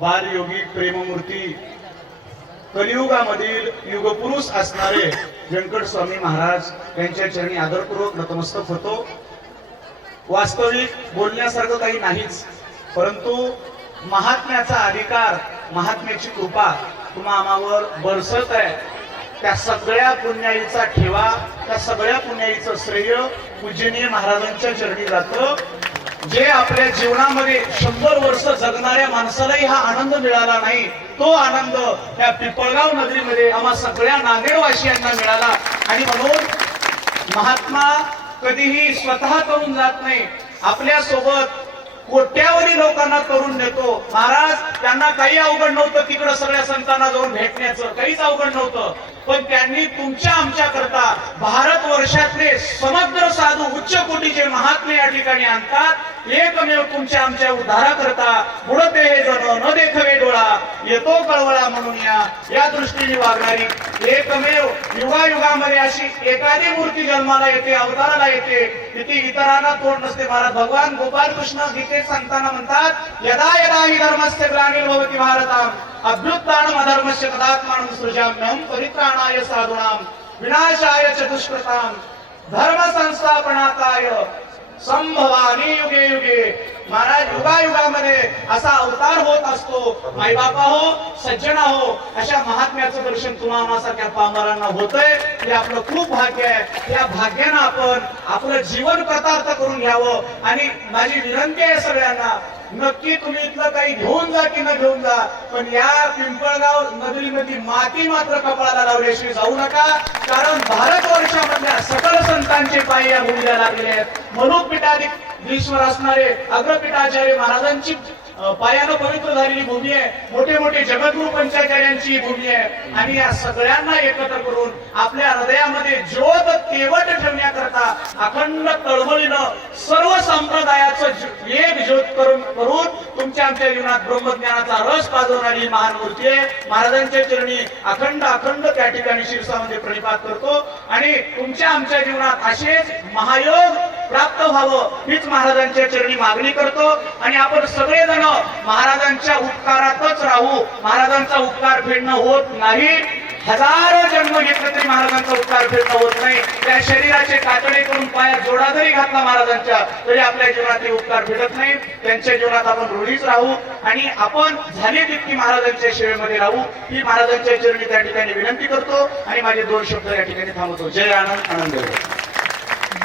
बालयोगी प्रेममूर्ती. कलियुगामधील युगपुरुष असणारे व्यंकट स्वामी महाराज यांच्या चरणी आदरपूर्वक नतमस्तक होतो. वास्तविक बोलण्यासारखं काही नाहीच परंतु महात्म्याचा अधिकार महात्म्याची कृपा तुम्हा आम्हावर बरसत आहे. त्या सगळ्या पुण्याईचा ठेवा त्या सगळ्या पुण्याईचं श्रेय पूजनीय महाराजांच्या चरणी जातं. जे आपल्या जीवनामध्ये शंभर वर्ष जगणाऱ्या माणसालाही हा आनंद मिळाला नाही तो आनंद या पिपळगाव नगरीमध्ये आम्हा सगळ्या नांदेडवासियांना मिळाला. आणि म्हणून महात्मा कधीही स्वतः करून जात नाही. आपल्यासोबत कोट्यावधी लोकांना महाराज त्यांना काही अवघड नव्हतं. तिकडं सगळ्या संतांना जाऊन भेटण्याचं काहीच अवघड नव्हतं. पण त्यांनी तुमच्या आमच्या करता भारत वर्षातले समग्र साधू उच्च कोटीचे महात्मे या ठिकाणी आणतात एकमेव तुमच्या आमच्या उद्धारा करता बुडते हे जण न देखवे येतो कळवळा म्हणून या. या दृष्टीने वागणारी एकमेव युगा युगामध्ये अशी एखादी मूर्ती जन्माला येते अवताराला येते. किती इतरांना तोड नसते. महाराज भगवान गोपालकृष्ण गीतेत सांगताना म्हणतात यदा यदा हि धर्मस्य ग्रामीण भवती भारताम अभ्युत्थानम अधर्मस्य तदात्मानं सृजाम्यम परित्राणाय साधूनां विनाशाय चतुष्कृताम धर्म संस्थापनाताय संभवानी युगे युगे महाराज असा अवतार होत असतो. माई बापा हो सज्जना हो अशा महात्म्याचं दर्शन तुम्हाला सारख्या पामरांना होतंय. हे आपलं खूप भाग्य आहे. या भाग्यानं आपण आपलं जीवन कृतार्थ करून घ्यावं. आणि माझी विनंती आहे सगळ्यांना नक्की तुम्ही इथलं काही घेऊन जा की न घेऊन जा पण या पिंपळगाव नगरीमध्ये माती मात्र कपाळाला लावल्याशिवाय जाऊ नका. कारण भारत वर्षामधल्या सकल संतांचे पाय या भूमीला लागलेले आहेत. मनुपीठाधीश्वर असणारे अग्रपीठाचार्य महाराजांची पायानं पवित्र झालेली भूमी आहे. मोठे मोठे जगद्गुरु पंचाचार्यांची भूमी आहे. आणि या सगळ्यांना एकत्र करून आपल्या हृदयामध्ये ज्योत तेवट ठेवण्याकरता अखंड तळमळीनं सर्व संप्रदायाचं एक ज्योत करून करून तुमच्या आमच्या जीवनात ब्रह्मज्ञानाचा रस पाजवणारी महान मूर्ती आहे. महाराजांच्या चरणी अखंड अखंड त्या ठिकाणी शिरसामध्ये प्रणिपात करतो. आणि तुमच्या आमच्या जीवनात असेच महायोग प्राप्त व्हावं हीच महाराजांच्या चरणी मागणी करतो. आणि आपण सगळेजण महाराजांच्या उपकारातच राहू. महाराजांचा उपकार फेडणं होत नाही. हजारो जन्म घेतले तरी महाराजांचा उपकार फेडणं होत नाही. त्या शरीराचे कातडे करून पायात जोडा जरी घातला महाराजांच्या तरी आपल्या जीवनात उपकार भेटत नाही. त्यांच्या जीवनात आपण रुढीच राहू आणि आपण झाले तितकी महाराजांच्या सेवेमध्ये राहू. ही महाराजांच्या चरणी त्या ठिकाणी विनंती करतो आणि माझे दोन शब्द या ठिकाणी थांबवतो. जय आनंद आनंद.